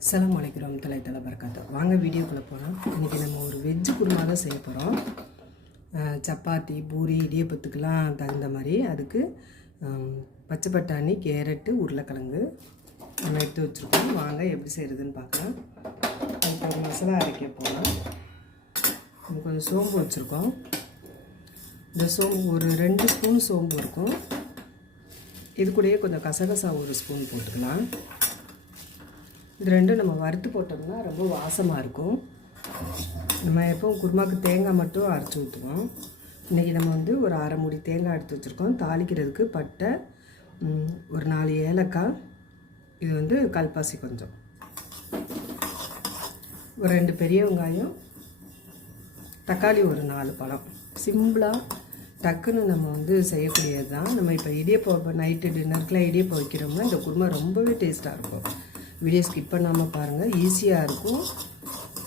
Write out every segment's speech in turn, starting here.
அஸ்ஸலாமு அலைக்கும் வரஹ்மத்துல்லாஹி தஆலா பரக்காத்துஹு. வாங்க வீடியோக்குள்ளே போகலாம். இன்றைக்கி நம்ம ஒரு வெஜ்ஜு குருமா தான் செய்ய போகிறோம். சப்பாத்தி, பூரி, இடியப்பத்துக்கெலாம் தகுந்த மாதிரி அதுக்கு பச்சை பட்டாணி, கேரட்டு, உருளைக்கிழங்கு நம்ம எடுத்து வச்சுருக்கோம். வாங்க எப்படி செய்கிறதுன்னு பார்க்கலாம். அதுக்கு ஒரு மசாலா அரைக்க போகலாம். நம்ம கொஞ்சம் சோம்பு வச்சுருக்கோம். இந்த சோம்பு ஒரு 2 ஸ்பூன் சோம்பு இருக்கும். இது கூடயே கொஞ்சம் கசகசா ஒரு ஸ்பூன் போட்டுக்கலாம். இது ரெண்டும் நம்ம வறுத்து போட்டோம்னா ரொம்ப வாசமாக இருக்கும். நம்ம எப்போவும் குருமாவுக்கு தேங்காய் மட்டும் அரைச்சி ஊற்றுவோம். இன்றைக்கி நம்ம வந்து ஒரு அரை மூடி தேங்காய் எடுத்து வச்சுருக்கோம். தாளிக்கிறதுக்கு பட்டை, ஒரு 4 ஏலக்காய், இது வந்து கல்பாசி கொஞ்சம், ஒரு 2 பெரிய வெங்காயம், தக்காளி ஒரு 4 பழம். சிம்பிளாக டக்குன்னு நம்ம வந்து செய்யக்கூடியது தான். நம்ம இப்போ இடியப்பம் நைட்டு டின்னருக்குலாம் இடியப்பம் வைக்கிறோம்னா இந்த குருமா ரொம்பவே டேஸ்ட்டாக இருக்கும். வீடியோ ஸ்கிப் பண்ணாமல் பாருங்கள். ஈஸியாக இருக்கும்,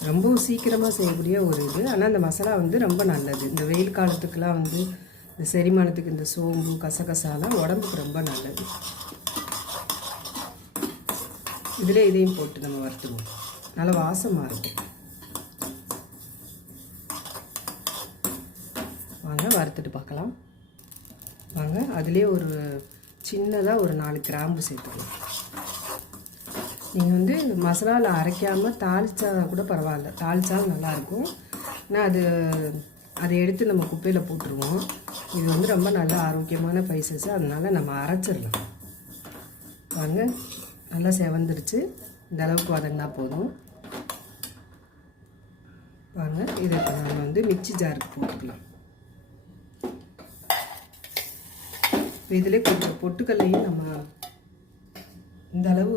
ரொம்பவும் சீக்கிரமாக செய்யக்கூடிய ஒரு இது. ஆனால் இந்த மசாலா வந்து ரொம்ப நல்லது. இந்த வெயில் காலத்துக்கெலாம் வந்து இந்த செரிமானத்துக்கு இந்த சோம்பு, கசகசாலாம் உடம்புக்கு ரொம்ப நல்லது. இதில் இதையும் போட்டு நம்ம வறுத்துவோம். நல்லா வாசமாக இருக்கும். வாங்க வறுத்துட்டு பார்க்கலாம். வாங்க அதிலே ஒரு சின்னதாக ஒரு 4 கிராம்பு சேர்த்துக்கலாம். நீங்கள் வந்து இந்த மசாலாவில் அரைக்காமல் தாளித்தா கூட பரவாயில்ல, தாளித்தாலும் நல்லாயிருக்கும். ஆனால் அதை எடுத்து நம்ம குப்பையில் போட்டுருவோம். இது வந்து ரொம்ப நல்ல ஆரோக்கியமான ஸ்பைசஸ், அதனால் நம்ம அரைச்சிடலாம். வாங்க நல்லா செவந்துருச்சு. இந்த அளவுக்கு வதங்கினா போதும். வாங்க இதை இப்போ நம்ம வந்து மிக்சி ஜாருக்கு போட்டுக்கலாம். இதிலே கொஞ்சம் பொட்டுக்கல்லையும் நம்ம இந்த அளவு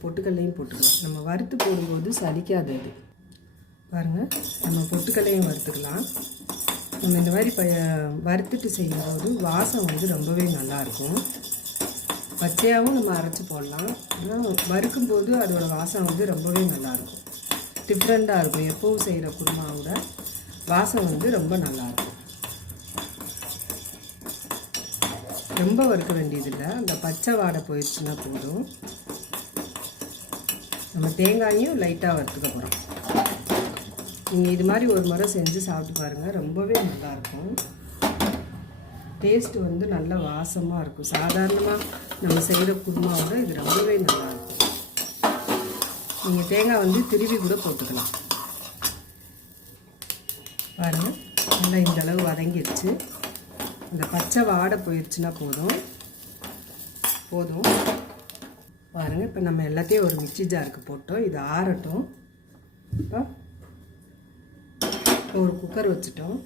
பொட்டுக்கல்லையும் போட்டுக்கலாம். நம்ம வறுத்து போடும்போது சலிக்காது அது. பாருங்கள், நம்ம பொட்டுக்கல்லையும் வறுத்துக்கலாம். நம்ம இந்த மாதிரி வறுத்துட்டு செய்யும்போது வாசம் வந்து ரொம்பவே நல்லாயிருக்கும். பச்சையாகவும் நம்ம அரைச்சி போடலாம். ஆனால் வறுக்கும்போது அதோட வாசம் வந்து ரொம்பவே நல்லாயிருக்கும். டிஃப்ரெண்ட்டாக இருக்கும். எப்போவும் செய்கிற குருமாவோட வாசம் வந்து ரொம்ப நல்லாயிருக்கும். ரொம்ப வறுக்க வேண்டியதில்லை, அந்த பச்சை வாடை போயிடுச்சுன்னா போதும். நம்ம தேங்காயும் லைட்டாக வறுத்துக்க போகிறோம். நீங்கள் இது மாதிரி ஒரு முறை செஞ்சு சாப்பிட்டு பாருங்கள், ரொம்பவே நல்லாயிருக்கும். டேஸ்ட்டு வந்து நல்ல வாசமாக இருக்கும். சாதாரணமாக நம்ம செய்கிற குருமாவோட இது ரொம்பவே நல்லாயிருக்கும். நீங்கள் தேங்காய் வந்து திருவி கூட போட்டுக்கலாம். பாருங்கள், நல்லா இந்த அளவு வதங்கிடுச்சு. இந்த பச்சை வாடை போயிடுச்சுன்னா போதும். பாருங்கள், இப்போ நம்ம எல்லாத்தையும் ஒரு மிக்சி ஜாருக்கு போட்டோம். இது ஆறட்டும். இப்போ ஒரு குக்கர் வச்சுட்டோம்.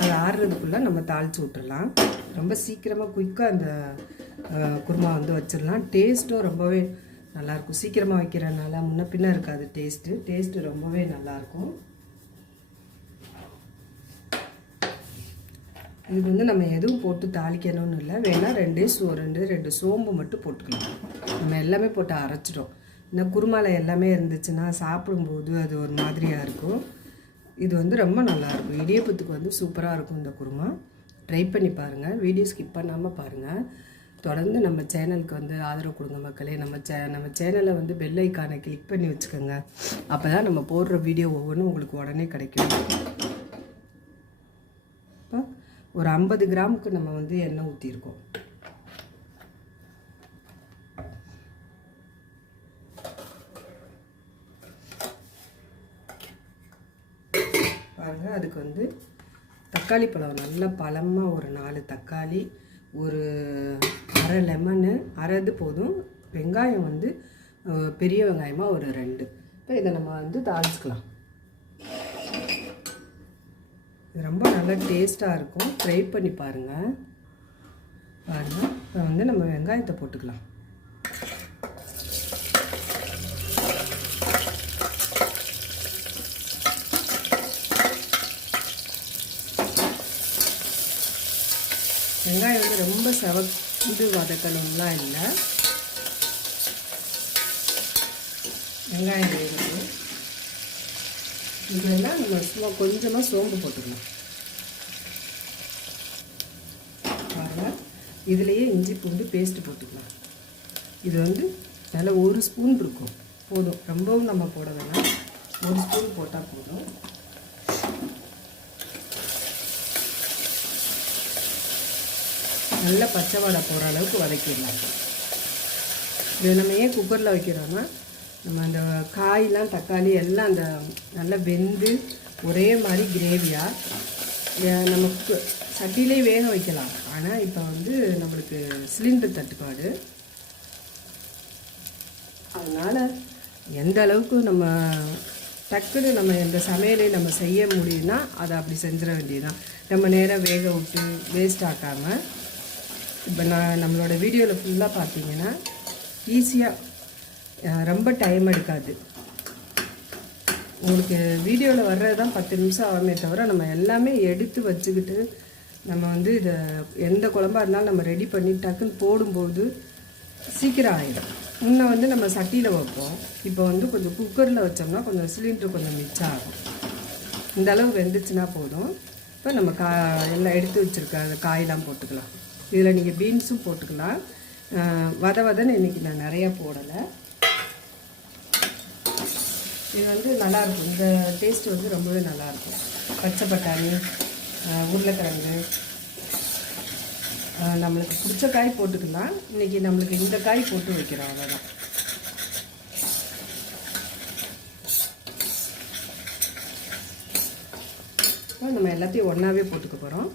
அது ஆறுறதுக்குள்ளே நம்ம தாளித்து விட்டுடலாம். ரொம்ப சீக்கிரமாக குயிக்காக அந்த குருமா வந்து வச்சிடலாம். டேஸ்ட்டும் ரொம்பவே நல்லாயிருக்கும். சீக்கிரமாக வைக்கிறதுனால முன்ன பின்ன இருக்காது. டேஸ்ட்டு ரொம்பவே நல்லாயிருக்கும். இது வந்து நம்ம எதுவும் போட்டு தாளிக்கணும்னு இல்லை. வேணால் 2 சோம்பு மட்டும் போட்டுக்கலாம். நம்ம எல்லாமே போட்டு அரைச்சிடும். இந்த குருமாவில் எல்லாமே இருந்துச்சுன்னா சாப்பிடும்போது அது ஒரு மாதிரியாக இருக்கும். இது வந்து ரொம்ப நல்லாயிருக்கும். இடியப்பத்துக்கு வந்து சூப்பராக இருக்கும் இந்த குருமா. ட்ரை பண்ணி பாருங்கள். வீடியோ ஸ்கிப் பண்ணாமல் பாருங்கள். தொடர்ந்து நம்ம சேனலுக்கு வந்து ஆதரவு கொடுங்க மக்களே. நம்ம சேனலை வந்து பெல் ஐக்கானை கிளிக் பண்ணி வச்சுக்கோங்க. அப்போ தான் நம்ம போடுற வீடியோ ஒவ்வொன்றும் உங்களுக்கு உடனே கிடைக்கும். இப்போ ஒரு 50 கிராமுக்கு நம்ம வந்து எண்ணெய் ஊற்றிருக்கோம். பாருங்கள், அதுக்கு வந்து தக்காளி பழம் நல்ல பழமாக ஒரு 4 தக்காளி, ஒரு அரை லெமனு, அரைது போதும். வெங்காயம் வந்து பெரிய வெங்காயமாக ஒரு 2. இப்போ இதை நம்ம வந்து தாளிச்சுக்கலாம். இது ரொம்ப நல்லா டேஸ்ட்டாக இருக்கும். ட்ரை பண்ணி பாருங்கள். இப்போ வந்து நம்ம வெங்காயத்தை போட்டுக்கலாம். வெங்காயம் வந்து ரொம்ப செவந்து வதக்கணும்லாம் இல்லை. வெங்காயம் வேணும். இதெல்லாம் நம்ம சும்மா கொஞ்சமாக சோம்பு போட்டுக்கலாம். பாருங்கள், இதுலேயே இஞ்சி பூண்டு பேஸ்ட்டு போட்டுக்கலாம். இது வந்து நல்லா 1 ஸ்பூன் இருக்கும் போதும், ரொம்பவும் நம்ம போட வேணாம், 1 ஸ்பூன் போட்டால் போதும். நல்லா பச்சை வாடை போகிற அளவுக்கு வதக்கிடலாம். இது நம்ம ஏன் குக்கரில் வைக்கிறோன்னா நம்ம அந்த காயெலாம் தக்காளி எல்லாம் அந்த நல்லா வெந்து ஒரே மாதிரி கிரேவியாக நம்ம சட்டியிலே வேக வைக்கலாம். ஆனால் இப்போ வந்து நம்மளுக்கு சிலிண்டர் தட்டுப்பாடு, அதனால் எந்த அளவுக்கு நம்ம டக்குன்னு நம்ம எந்த சமையலை நம்ம செய்ய முடியும்னா அதை அப்படி செஞ்சிட வேண்டியதுதான். நம்ம நேராக வேக விட்டு வேஸ்ட் ஆக்காமல் இப்போ நம்மளோட வீடியோவில் ஃபுல்லாக பார்த்தீங்கன்னா ஈஸியாக ரொம்ப டைம் எடுக்காது. உங்களுக்கு வீடியோவில் வர்றது தான் 10 நிமிஷம் ஆகுமே தவிர நம்ம எல்லாமே எடுத்து வச்சுக்கிட்டு நம்ம வந்து இதை எந்த குழம்பா இருந்தாலும் நம்ம ரெடி பண்ணி டக்குன்னு போடும்போது சீக்கிரம் ஆகிடும். முன்ன வந்து நம்ம சட்டியில் வைப்போம், இப்போ வந்து கொஞ்சம் குக்கரில் வச்சோம்னா கொஞ்சம் சிலிண்டர் கொஞ்சம் மிச்சம் ஆகும். இந்த அளவு வெந்துச்சுன்னா போதும். இப்போ நம்ம எல்லாம் எடுத்து வச்சுருக்க அந்த காயெல்லாம் போட்டுக்கலாம். இதில் நீங்கள் பீன்ஸும் போட்டுக்கலாம். வதன்னு இன்றைக்கி நான் நிறையா போடலை. இது வந்து நல்லாயிருக்கும், இந்த டேஸ்ட்டு வந்து ரொம்பவே நல்லாயிருக்கும். பச்சை பட்டாணி, உருளைக்கிழங்கு, நம்மளுக்கு பிடிச்ச காய் போட்டுக்கலாம். இன்றைக்கி நம்மளுக்கு இந்த காய் போட்டு வைக்கிறோம், அவ்வளோதான். நம்ம எல்லாத்தையும் ஒன்றாவே போட்டுக்க போகிறோம்.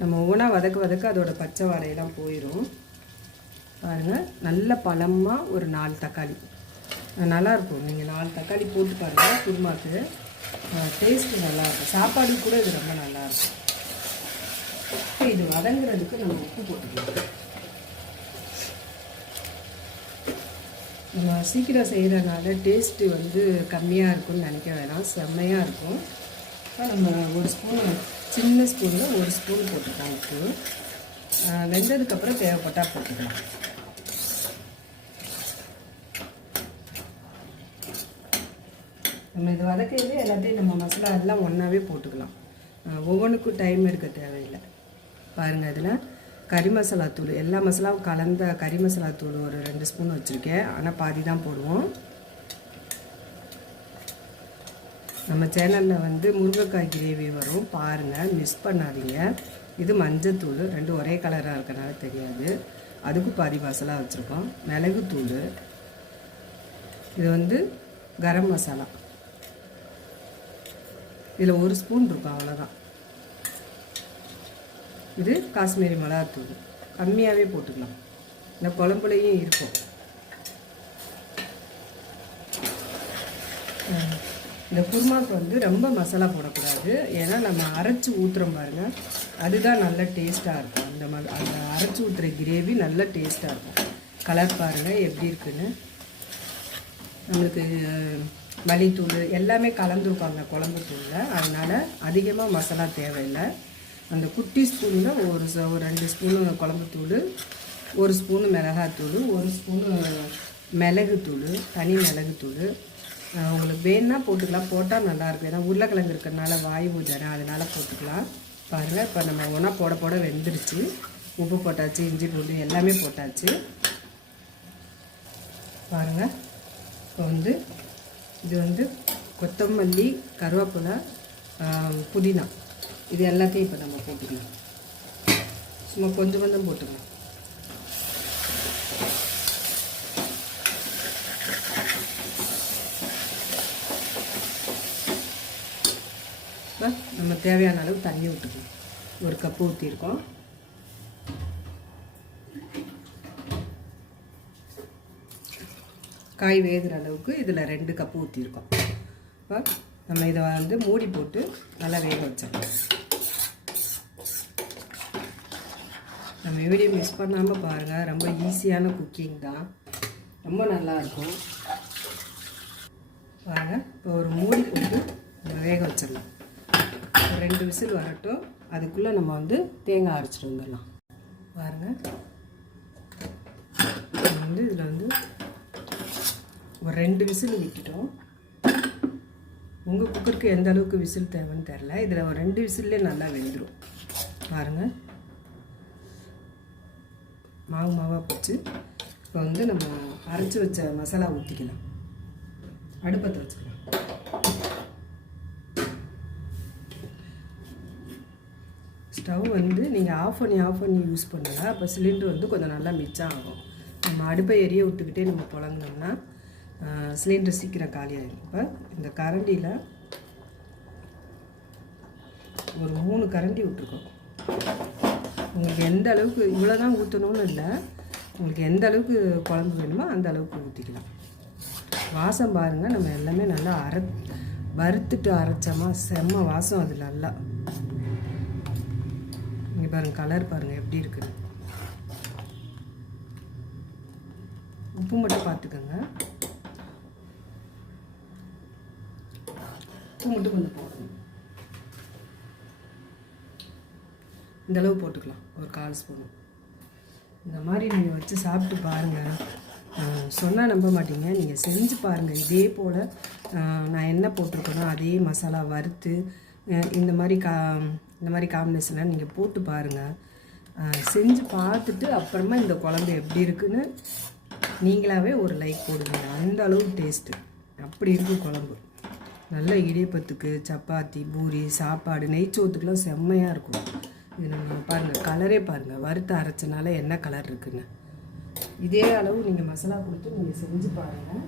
நம்ம ஒவ்வொன்றா வதக்க அதோட பச்சை வாடையெல்லாம் போயிடும். பாருங்கள், நல்ல பழமாக ஒரு 4 தக்காளி நல்லாயிருக்கும். நீங்கள் 4 தக்காளி போட்டு பாருங்கள், குருமாக்கு டேஸ்ட்டு நல்லாயிருக்கும். சாப்பாடு கூட இது ரொம்ப நல்லாயிருக்கும். இது வதங்குறதுக்கு நம்ம உப்பு போட்டுக்கலாம். நம்ம சீக்கிரம் செய்கிறனால டேஸ்ட்டு வந்து கம்மியாக இருக்கும்னு நினைக்க வேணாம், செம்மையாக இருக்கும். நம்ம ஒரு ஸ்பூன், சின்ன ஸ்பூனில் 1 ஸ்பூன் போட்டுக்கலாம் உப்பு. வெந்ததுக்கப்புறம் தேவைப்பட்டால் போட்டுக்கலாம். நம்ம இது வதக்கையிலே எல்லாத்தையும் நம்ம மசாலா எல்லாம் ஒன்றாவே போட்டுக்கலாம். ஒவ்வொன்றுக்கும் டைம் எடுக்க தேவையில்லை. பாருங்கள், இதில் கறி மசாலா தூள், எல்லா மசாலாவும் கலந்த கறி மசாலா தூள் ஒரு 2 ஸ்பூன் வச்சுருக்கேன், ஆனால் பாதி தான் போடுவோம். நம்ம சேனலில் வந்து முருங்கைக்காய் கிரேவி வரும், பாருங்கள், மிஸ் பண்ணாதீங்க. இது மஞ்சத்தூள், 2 ஒரே கலராக இருக்கனால தெரியாது. அதுக்கு பாதி மசாலா வச்சுருக்கோம். மிளகுத்தூள், இது வந்து கரம் மசாலா, இதில் 1 ஸ்பூன் இருக்கும், அவ்வளோதான். இது காஷ்மீரி மிளகாத்தூள், கம்மியாகவே போட்டுக்கலாம், இந்த குழம்புலையும் இருக்கும். இந்த குருமாவுக்கு வந்து ரொம்ப மசாலா போடக்கூடாது, ஏன்னா நம்ம அரைச்சி ஊற்றுறோம் பாருங்கள், அதுதான் நல்ல டேஸ்ட்டாக இருக்கும். அந்த அரைச்சி ஊற்றுற கிரேவி நல்ல டேஸ்ட்டாக இருக்கும். கலர் பாருங்கள் எப்படி இருக்குன்னு. நம்மளுக்கு மல்லித்தூள் எல்லாமே கலந்துருப்பாங்க குழம்பு தூளில், அதனால் அதிகமாக மசாலா தேவையில்லை. அந்த குட்டி ஸ்பூனில் ஒரு 2 ஸ்பூனு குழம்புத்தூள், 1 ஸ்பூனு மிளகாத்தூள், 1 ஸ்பூனு மிளகுத்தூள், தனி மிளகுத்தூள். உங்களுக்கு வேணுன்னா போட்டுக்கலாம், போட்டால் நல்லாயிருக்கும். ஏன்னா உருளைக்கிழங்கு இருக்கிறதுனால வாயு தானே, அதனால் போட்டுக்கலாம். பாருங்கள், இப்போ நம்ம ஒன்றா போட வெந்துருச்சு. உப்பு போட்டாச்சு, இஞ்சி பூண்டு எல்லாமே போட்டாச்சு. பாருங்கள், இப்போ வந்து இது வந்து கொத்தமல்லி, கருவேப்பிலை, புதினா, இது எல்லாத்தையும் இப்போ நம்ம போட்டுக்கலாம். சும்மா கொஞ்சம் போட்டுக்கலாம். நம்ம தேவையான அளவு தண்ணி ஊற்றிக்கலாம். 1 கப்பு ஊற்றிருக்கோம். காய் வேகிற அளவுக்கு இதில் 2 கப்பு ஊற்றிருக்கோம். இப்போ நம்ம இதை வந்து மூடி போட்டு நல்லா வேக வச்சிடலாம். நம்ம வீடியோ மிஸ் பண்ணாமல் பாருங்கள், ரொம்ப ஈஸியான குக்கிங் தான், ரொம்ப நல்லாயிருக்கும். பாருங்கள், இப்போ ஒரு மூடி போட்டு வேக வச்சிடலாம். ஒரு 2 விசில் வரட்டும், அதுக்குள்ளே நம்ம வந்து தேங்காய் அரைச்சிட்டு வந்துடலாம். பாருங்கள், வந்து இதில் வந்து ஒரு 2 விசில் விட்டுட்டோம். உங்கள் குக்கருக்கு எந்த அளவுக்கு விசில் தேவைன்னு தெரில, இதில் ஒரு 2 விசில்லே நல்லா வெந்துடும். பாருங்கள், மாவாக போச்சு. இப்போ வந்து நம்ம அரைச்சி வச்ச மசாலா ஊற்றிக்கலாம். அடுப்பத்தை வச்சுக்கலாம். ஸ்டவ் வந்து நீங்கள் ஆஃப் பண்ணி யூஸ் பண்ணுங்கள். அப்போ சிலிண்டர் வந்து கொஞ்சம் நல்லா மிச்சம் ஆகும். நம்ம அடுப்பை எரிய விட்டுக்கிட்டே நம்ம புழங்கினோம்னா சிலிண்டர் சீக்கிரம் காலியாகிடும். இப்போ இந்த கரண்டியில் ஒரு 3 கரண்டி விட்டுருக்கோம். உங்களுக்கு எந்த அளவுக்கு இவ்வளோ தான் ஊற்றணும்னு இல்லை, உங்களுக்கு எந்த அளவுக்கு குழம்பு வேணுமோ அந்த அளவுக்கு ஊற்றிக்கலாம். வாசம் பாருங்கள், நம்ம எல்லாமே நல்லா வறுத்துட்டு அரைச்சோமா செம்ம வாசம். அது நல்லா இங்கே பாருங்கள், கலர் பாருங்கள் எப்படி இருக்குது. உப்பு மட்டும் பார்த்துக்கோங்க. உப்பு மட்டும் கொஞ்சம் போடணும். இந்தளவு போட்டுக்கலாம், ஒரு 1/4 ஸ்பூன். இந்த மாதிரி நீங்கள் வச்சு சாப்பிட்டு பாருங்கள். சொன்னால் நம்ப மாட்டீங்க, நீங்கள் செஞ்சு பாருங்கள். இதே போல் நான் என்ன போட்டிருக்கேனோ அதே மசாலா வறுத்து இந்த மாதிரி காம்பினேஷனாக நீங்கள் போட்டு பாருங்கள். செஞ்சு பார்த்துட்டு அப்புறமா இந்த குழம்பு எப்படி இருக்குன்னு நீங்களாகவே ஒரு லைக் போடுங்க. அந்த அளவு டேஸ்ட்டு அப்படி இருக்கும் குழம்பு. நல்ல இடியப்பத்துக்கு, சப்பாத்தி, பூரி, சாப்பாடு, நெய்ச்சோத்துக்கெலாம் செம்மையாக இருக்கும். இது நம்ம பாருங்கள், கலரே பாருங்கள், வறுத்து அரைச்சனால என்ன கலர் இருக்குன்னு. இதே அளவு நீங்கள் மசாலா கொடுத்து நீங்கள் செஞ்சு பாருங்கள்.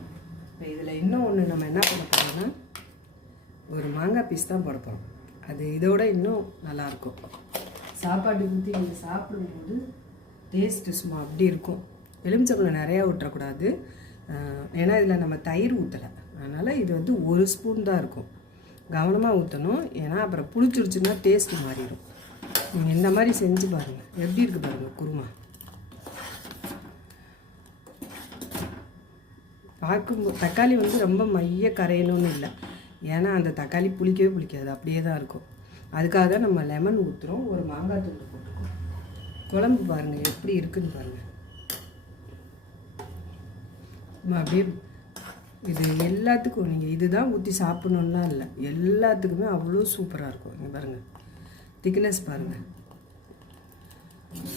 இப்போ இதில் இன்னும் ஒன்று நம்ம என்ன பண்ண போகிறோம்னா, ஒரு மாங்காய் பீஸ் தான் போட போகிறோம். அது இதோட இன்னும் நல்லாயிருக்கும். சாப்பாடு ஊற்றி நீங்கள் சாப்பிடும்போது டேஸ்ட்டு சும்மா அப்படி இருக்கும். எலுமிச்சம்பழம் நிறையா ஊற்றக்கூடாது, ஏன்னா இதில் நம்ம தயிர் ஊற்றலை. அதனால் இது வந்து 1 ஸ்பூன் தான் இருக்கும். கவனமாக ஊற்றணும், ஏன்னா அப்புறம் புளிச்சிருச்சுன்னா டேஸ்ட்டு மாறிடும். நீங்கள் இந்த மாதிரி செஞ்சு பாருங்கள், எப்படி இருக்குது பாருங்கள் குருமா. பார்க்கும்போது தக்காளி வந்து ரொம்ப மைய கரையணும்னு இல்லை, ஏன்னா அந்த தக்காளி புளிக்கவே புளிக்காது, அப்படியே தான் இருக்கும். அதுக்காக தான் நம்ம லெமன் ஊற்றுறோம், ஒரு மாங்காய் தூள் போட்டுருக்கோம். குழம்பு பாருங்கள் எப்படி இருக்குன்னு பாருங்கள். அப்படியே இது எல்லாத்துக்கும் நீங்கள் இதுதான் ஊற்றி சாப்பிட்ணுன்னா இல்லை, எல்லாத்துக்குமே அவ்வளோ சூப்பராக இருக்கும். இங்கே பாருங்கள், திக்னஸ் பாருங்கள்.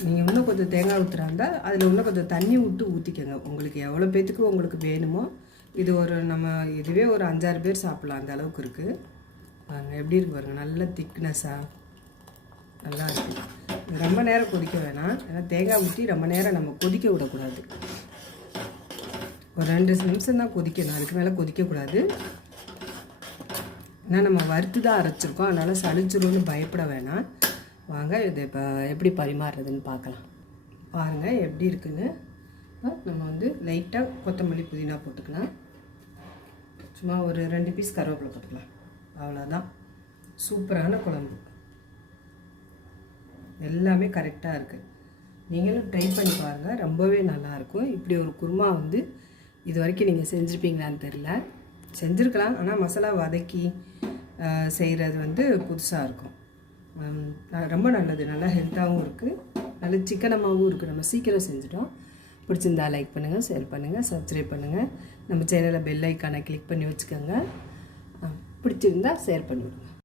நீங்கள் இன்னும் கொஞ்சம் தேங்காய் ஊற்றுறாந்தா அதில் இன்னும் கொஞ்சம் தண்ணி விட்டு ஊற்றிக்கோங்க. உங்களுக்கு எவ்வளோ பேத்துக்கு உங்களுக்கு வேணுமோ. இது இதுவே ஒரு 5-6 பேர் சாப்பிட்லாம், அந்த அளவுக்கு இருக்குது. பாருங்கள் எப்படி இருக்கு பாருங்கள், நல்ல திக்னஸ்ஸாக நல்லா இருக்குது. ரொம்ப நேரம் கொதிக்க வேணாம், ஏன்னா தேங்காய் ஊற்றி ரொம்ப நேரம் நம்ம கொதிக்க விடக்கூடாது. ஒரு 2 நிமிஷம் தான் கொதிக்கணும், அதுக்கு மேலே கொதிக்கக்கூடாது. ஏன்னா நம்ம வறுத்து தான் அரைச்சிருக்கோம், அதனால் சளிச்சிரும்னு பயப்பட வேணாம். வாங்க இது இப்போ எப்படி பரிமாறுறதுன்னு பார்க்கலாம். பாருங்கள் எப்படி இருக்குன்னு. நம்ம வந்து லைட்டாக கொத்தமல்லி, புதினா போட்டுக்கலாம். சும்மா ஒரு 2 பீஸ் கருவேப்பிலை போட்டுக்கலாம். அவ்வளோதான், சூப்பரான குழம்பு. எல்லாமே கரெக்டாக இருக்குது. நீங்களும் ட்ரை பண்ணி பாருங்கள், ரொம்பவே நல்லாயிருக்கும். இப்படி ஒரு குருமா வந்து இது வரைக்கும் நீங்கள் செஞ்சுருப்பீங்களான்னு தெரில. செஞ்சுருக்கலாம், ஆனால் மசாலா வதக்கி செய்கிறது வந்து புதுசாக இருக்கும். ரொம்ப நல்லது, நல்லா ஹெல்த்தாகவும் இருக்குது, நல்ல சிக்கனமாகவும் இருக்குது. நம்ம சீக்கிரம் செஞ்சிட்டோம். பிடிச்சிருந்தா லைக் பண்ணுங்கள், ஷேர் பண்ணுங்கள், சப்ஸ்கிரைப் பண்ணுங்கள். நம்ம சேனலில் பெல் ஐக்கானை கிளிக் பண்ணி வச்சுக்கோங்க. பிடிச்சிருந்தா ஷேர் பண்ணிவிடுங்க.